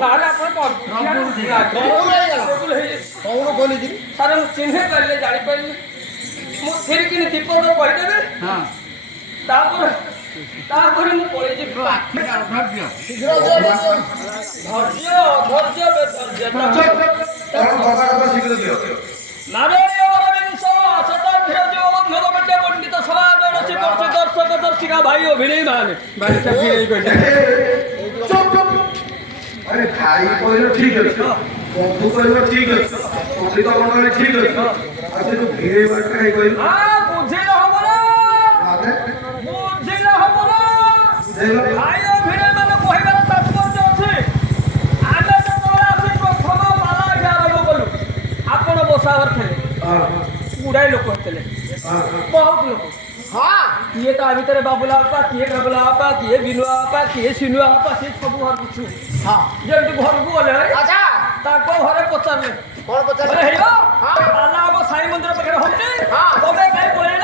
sir ଆପଣ କଣ କହିଲି ସାର୍ ମୁଁ ଚିହ୍ନି ପାରିଲେ ଜାଣିପାରିଲି ମୁଁ ଫେରିକିନି ଦୀପକ କହିଦେବେ ତାପରେ ମୁଁ ପଳେଇଯିବି ପଣ୍ଡିତ ସଭାଦର୍ଶୀ ଦର୍ଶକ ଦର୍ଶିକା ଭାଇ ଓ ଭିଣେଇ ମାନେ আরে ভাই কইলো ঠিক আছে বন্ধু কইলো ঠিক আছে পণ্ডিত মন্ডলী ঠিক আছে আর সে তো ভিড়ে বাটাই কইলো বুঝিলে হব না ভাই ও ভিড়ে মানে কহিবার তাৎপর্য আছে ଆମେ ଯେତେବେଳେ ଆସି ପ୍ରଥମ ପାଲା ଏଠି ଆରମ୍ଭ କଲୁ ଆପଣ ବସାଘର ଥିଲେ ଗୁଡ଼ାଏ ଲୋକ ଥିଲେ ବହୁତ ଲୋକ କିଏ ତା ଭିତରେ ବାବୁଲା ବାପା କିଏ ବାବୁଲା ବାପା କିଏ ବିନୁଆ ବାପା କିଏ ସିନୁଆ ବାପା ସିଏ ସବୁ ଘରକୁ ଛୁ ଯେମିତି ଘରକୁ ଗଲେ ତାଙ୍କ ଘରେ ପଚାରିଲେ କଣ ପଚାରିଲେ ହେଇଗ ପାଲା ଆମ ସାଇ ମନ୍ଦିର ପାଖରେ ହଉଛି ତମେ କାହିଁ ପଳେଇ